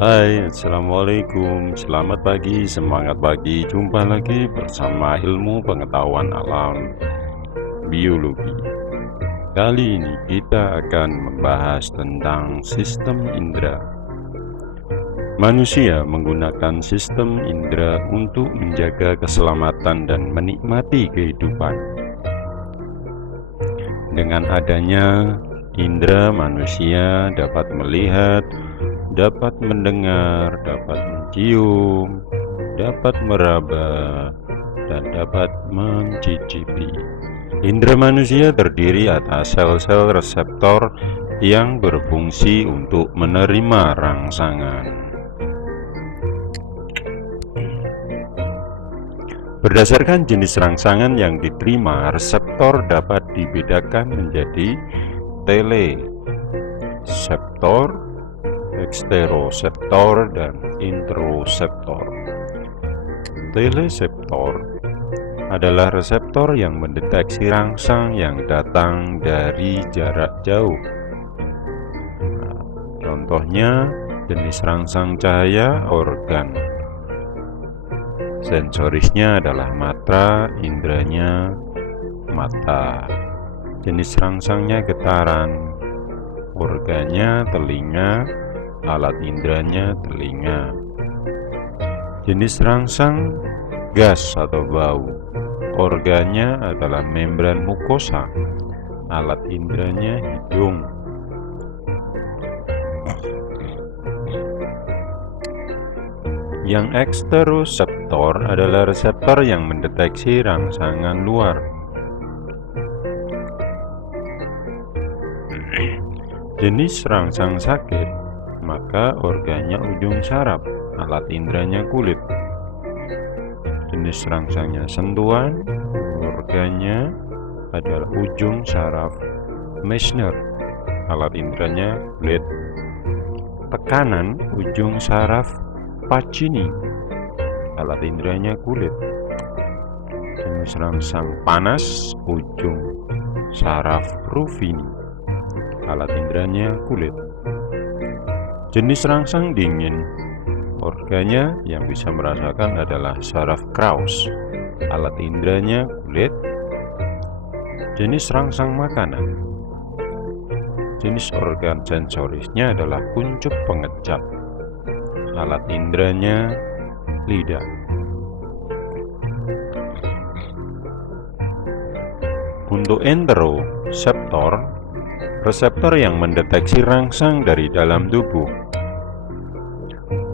Hai, assalamualaikum, selamat pagi, semangat pagi. Jumpa lagi bersama ilmu pengetahuan alam biologi. Kali ini kita akan membahas tentang sistem indera. Manusia menggunakan sistem indera untuk menjaga keselamatan dan menikmati kehidupan. Dengan adanya indera, manusia dapat melihat, dapat mendengar, dapat mencium, dapat meraba, dan dapat mencicipi. Indera manusia terdiri atas sel-sel reseptor yang berfungsi untuk menerima rangsangan. Berdasarkan jenis rangsangan yang diterima, reseptor dapat dibedakan menjadi teleseptor, eksteroseptor, dan introseptor. Teleseptor adalah reseptor yang mendeteksi rangsang yang datang dari jarak jauh. Contohnya, jenis rangsang cahaya organ. Sensorisnya adalah mata, inderanya mata. Jenis rangsangnya getaran, organnya telinga, alat inderanya telinga. Jenis rangsang gas atau bau, organnya adalah membran mukosa, alat inderanya hidung. Yang eksteroseptor adalah reseptor yang mendeteksi rangsangan luar. Jenis rangsang sakit, maka organnya ujung saraf, alat inderanya kulit. Jenis rangsangnya sentuhan, organnya adalah ujung saraf Meissner, alat inderanya kulit. Tekanan, ujung saraf Pacini, alat inderanya kulit. Jenis rangsang panas, ujung saraf Ruffini, alat inderanya kulit. Jenis rangsang dingin, organnya yang bisa merasakan adalah saraf Krauss, alat inderanya kulit. Jenis rangsang makanan, jenis organ sensorisnya adalah kuncup pengecap, alat inderanya lidah. Untuk enteroseptor, reseptor yang mendeteksi rangsang dari dalam tubuh.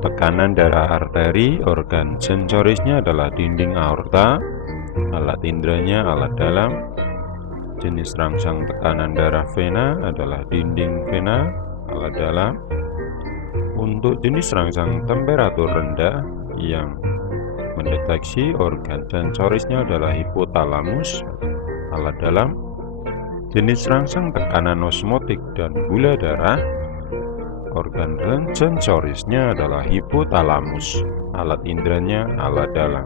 Tekanan darah arteri, organ sensorisnya adalah dinding aorta, alat inderanya alat dalam. Jenis rangsang tekanan darah vena adalah dinding vena, alat dalam. Untuk jenis rangsang temperatur rendah yang mendeteksi organ sensorisnya adalah hipotalamus, alat dalam. Jenis rangsang tekanan osmotik dan gula darah, organ sensorisnya adalah hipotalamus, alat inderanya alat dalam.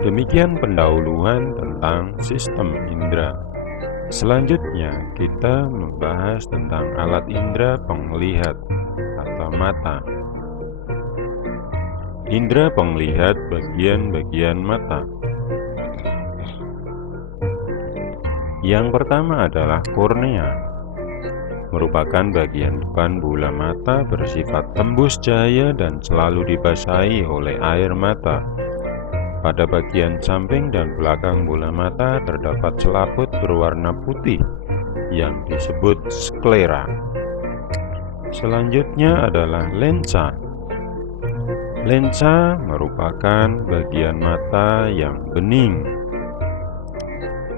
Demikian pendahuluan tentang sistem indera. Selanjutnya kita membahas tentang alat indera penglihat atau mata. Indera penglihat bagian-bagian mata. Yang pertama adalah kornea, merupakan bagian depan bola mata bersifat tembus cahaya dan selalu dibasahi oleh air mata. Pada bagian samping dan belakang bola mata terdapat selaput berwarna putih yang disebut sklera. Selanjutnya adalah lensa. Lensa merupakan bagian mata yang bening.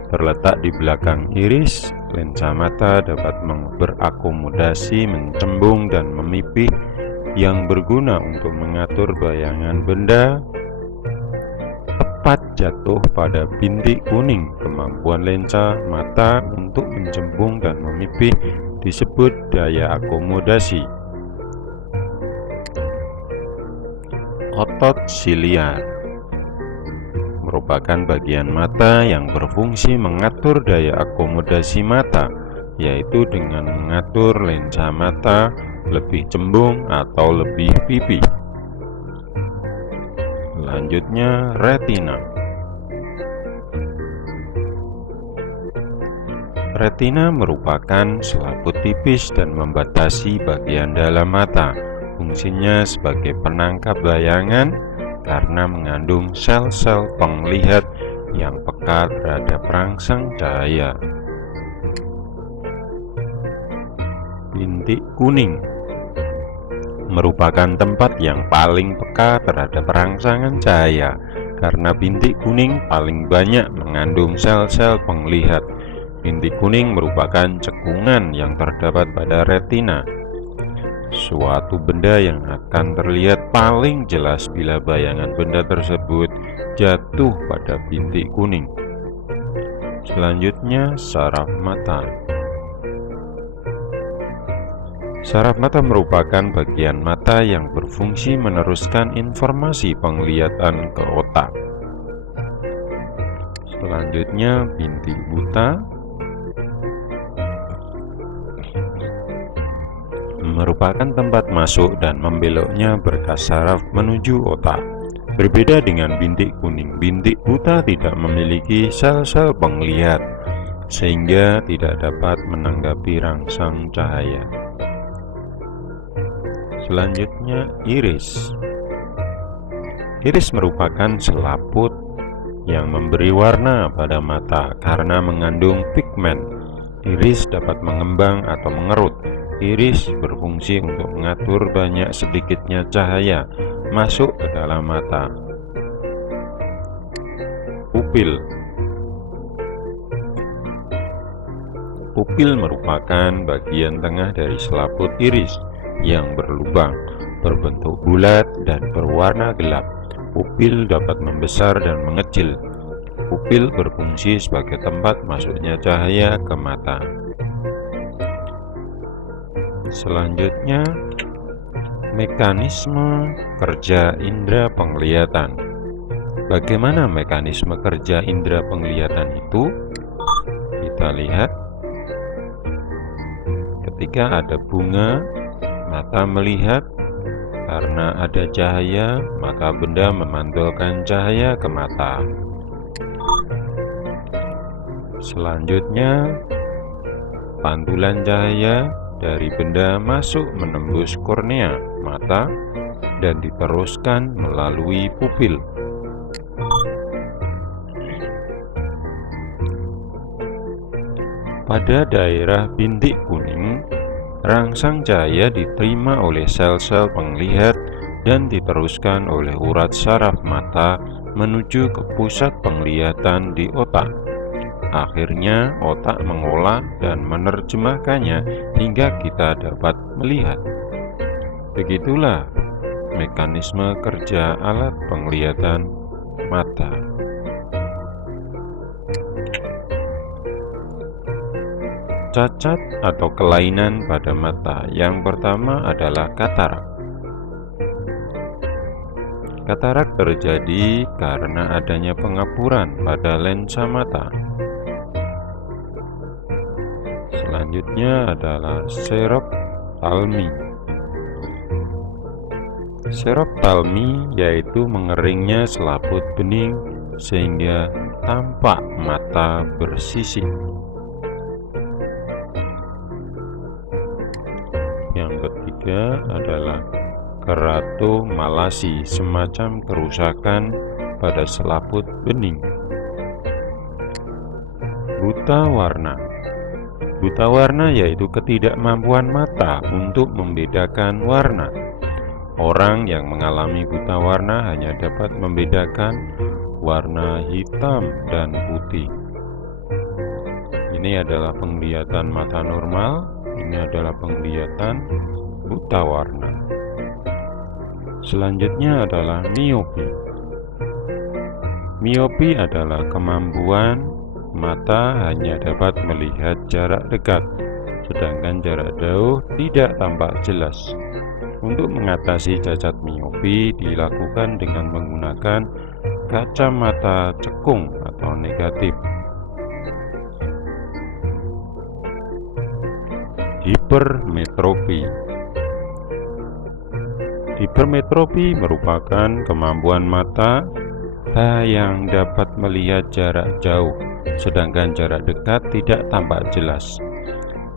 Terletak di belakang iris, lensa mata dapat berakomodasi, mencembung, dan memipih yang berguna untuk mengatur bayangan benda tepat jatuh pada bintik kuning. Kemampuan lensa mata untuk mencembung dan memipih disebut daya akomodasi. Otot siliar merupakan bagian mata yang berfungsi mengatur daya akomodasi mata, yaitu dengan mengatur lensa mata lebih cembung atau lebih pipih. Selanjutnya, retina. Retina merupakan selaput tipis dan membatasi bagian dalam mata. Fungsinya sebagai penangkap bayangan karena mengandung sel-sel penglihat yang peka terhadap rangsang cahaya. Bintik kuning merupakan tempat yang paling peka terhadap rangsangan cahaya karena bintik kuning paling banyak mengandung sel-sel penglihat. Bintik kuning merupakan cekungan yang terdapat pada retina, suatu benda yang akan terlihat paling jelas bila bayangan benda tersebut jatuh pada bintik kuning. Selanjutnya, saraf mata. Saraf mata merupakan bagian mata yang berfungsi meneruskan informasi penglihatan ke otak. Selanjutnya, bintik buta merupakan tempat masuk dan membeloknya berkas saraf menuju otak. Berbeda dengan bintik kuning, bintik buta tidak memiliki sel-sel penglihat sehingga tidak dapat menanggapi rangsang cahaya. Selanjutnya, iris. Iris merupakan selaput yang memberi warna pada mata karena mengandung pigmen. Iris dapat mengembang atau mengerut. Iris berfungsi untuk mengatur banyak sedikitnya cahaya masuk ke dalam mata. Pupil. Pupil merupakan bagian tengah dari selaput iris yang berlubang, berbentuk bulat dan berwarna gelap. Pupil dapat membesar dan mengecil. Pupil berfungsi sebagai tempat masuknya cahaya ke mata. Selanjutnya, mekanisme kerja indera penglihatan. Bagaimana mekanisme kerja indera penglihatan itu? Kita lihat. Ketika ada bunga, mata melihat. Karena ada cahaya, maka benda memantulkan cahaya ke mata. Selanjutnya, pantulan cahaya dari benda masuk menembus kornea mata dan diteruskan melalui pupil. Pada daerah bintik kuning, rangsang cahaya diterima oleh sel-sel penglihat dan diteruskan oleh urat saraf mata menuju ke pusat penglihatan di otak. Akhirnya, otak mengolah dan menerjemahkannya hingga kita dapat melihat. Begitulah mekanisme kerja alat penglihatan mata. Cacat atau kelainan pada mata. Yang pertama adalah katarak. Katarak terjadi karena adanya pengapuran pada lensa mata. Selanjutnya adalah seroptalmi. Seroptalmi yaitu mengeringnya selaput bening sehingga tampak mata bersisik. Yang ketiga adalah keratomalasi, semacam kerusakan pada selaput bening. Buta warna. Buta warna yaitu ketidakmampuan mata untuk membedakan warna. Orang yang mengalami buta warna hanya dapat membedakan warna hitam dan putih. Ini adalah penglihatan mata normal, ini adalah penglihatan buta warna. Selanjutnya adalah miopi. Miopi adalah kemampuan mata hanya dapat melihat jarak dekat, sedangkan jarak jauh tidak tampak jelas. Untuk mengatasi cacat miopi dilakukan dengan menggunakan kacamata cekung atau negatif. Hipermetropi. Hipermetropi merupakan kemampuan mata yang dapat melihat jarak jauh, sedangkan jarak dekat tidak tampak jelas.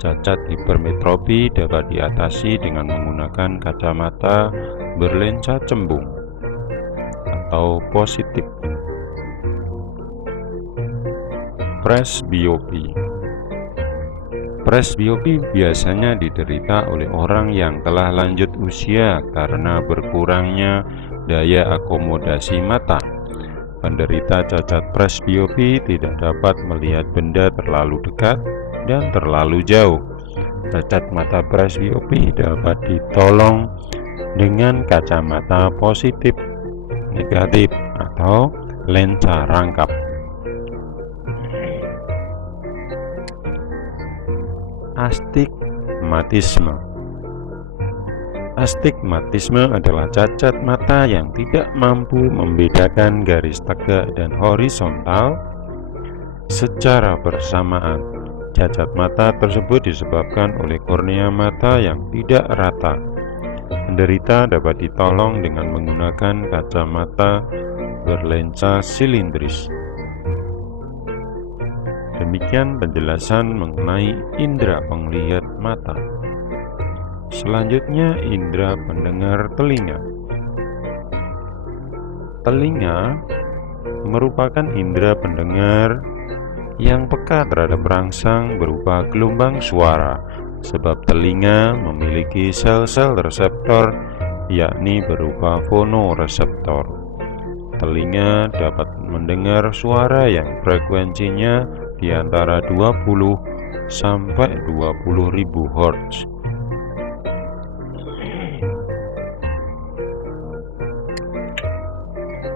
Cacat hipermetropi dapat diatasi dengan menggunakan kacamata berlensa cembung atau positif. Presbiopi. Presbiopi biasanya diderita oleh orang yang telah lanjut usia karena berkurangnya daya akomodasi mata. Penderita cacat presbiopi tidak dapat melihat benda terlalu dekat dan terlalu jauh. Cacat mata presbiopi dapat ditolong dengan kacamata positif, negatif, atau lensa rangkap. Astigmatisme. Astigmatisme adalah cacat mata yang tidak mampu membedakan garis tegak dan horizontal secara bersamaan. Cacat mata tersebut disebabkan oleh kornea mata yang tidak rata. Penderita dapat ditolong dengan menggunakan kacamata berlensa silindris. Demikian penjelasan mengenai indera penglihat mata. Selanjutnya, indera pendengar telinga. Telinga merupakan indera pendengar yang peka terhadap rangsang berupa gelombang suara, sebab telinga memiliki sel-sel reseptor, yakni berupa fonoreseptor. Telinga dapat mendengar suara yang frekuensinya di antara 20 sampai 20.000 Hz.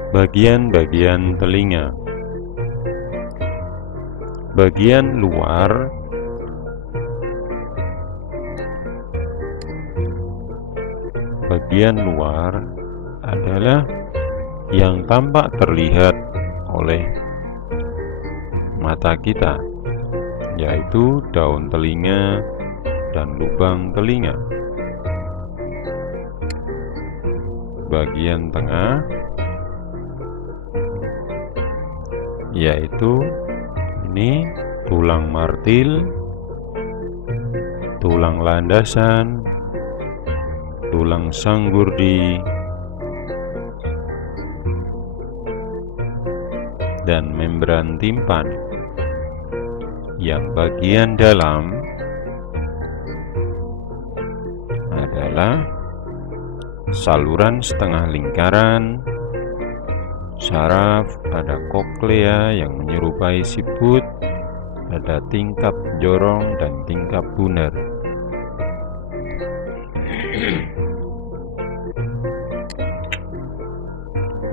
Bagian-bagian telinga. Bagian luar adalah yang tampak terlihat oleh mata kita, yaitu daun telinga dan lubang telinga. Bagian tengah yaitu ini tulang martil, tulang landasan, tulang sanggurdi, dan membran timpani. Yang bagian dalam adalah saluran setengah lingkaran, saraf, ada koklea yang menyerupai siput, ada tingkap jorong dan tingkap bunar.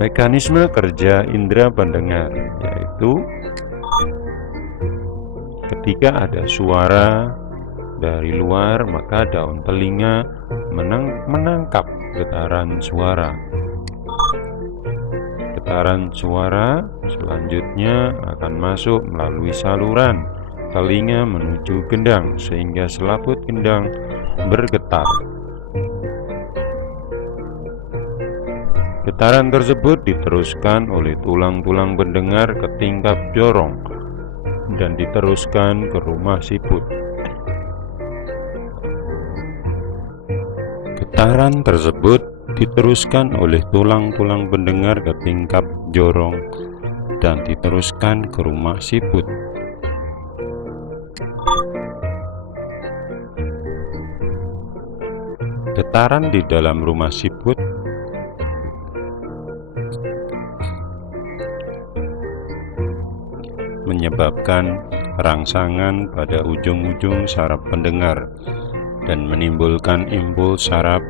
Mekanisme kerja indera pendengar yaitu ketika ada suara dari luar, maka daun telinga menangkap getaran suara. Getaran suara selanjutnya akan masuk melalui saluran telinga menuju gendang, sehingga selaput gendang bergetar. Getaran tersebut diteruskan oleh tulang-tulang pendengar ke tingkap jorong dan diteruskan ke rumah siput. Getaran tersebut diteruskan oleh tulang-tulang pendengar ke tingkap jorong dan diteruskan ke rumah siput. Getaran di dalam rumah siput menyebabkan rangsangan pada ujung-ujung saraf pendengar dan menimbulkan impuls saraf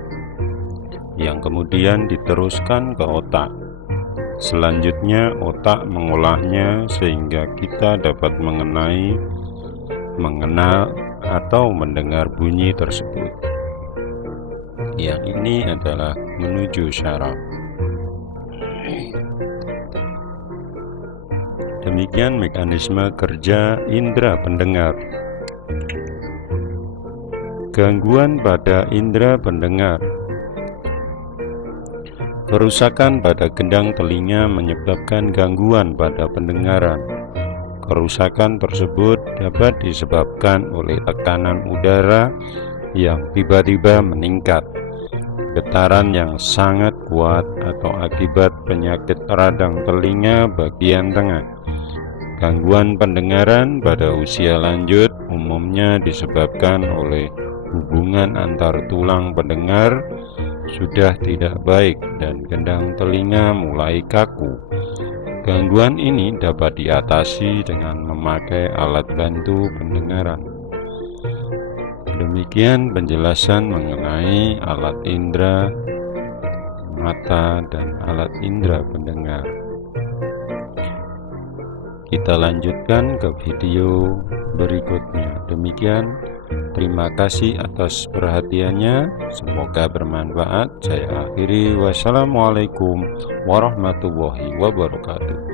yang kemudian diteruskan ke otak. Selanjutnya otak mengolahnya sehingga kita dapat mengenal atau mendengar bunyi tersebut. Yang ini adalah menuju syaraf. Demikian mekanisme kerja indera pendengar. Gangguan pada indera pendengar. Kerusakan pada gendang telinga menyebabkan gangguan pada pendengaran. Kerusakan tersebut dapat disebabkan oleh tekanan udara yang tiba-tiba meningkat, getaran yang sangat kuat, atau akibat penyakit radang telinga bagian tengah. Gangguan pendengaran pada usia lanjut umumnya disebabkan oleh hubungan antar tulang pendengar sudah tidak baik dan gendang telinga mulai kaku. Gangguan ini dapat diatasi dengan memakai alat bantu pendengaran. Demikian penjelasan mengenai alat indera mata dan alat indera pendengar. Kita lanjutkan ke video berikutnya. Demikian, terima kasih atas perhatiannya. Semoga bermanfaat. Saya akhiri. Wassalamualaikum warahmatullahi wabarakatuh.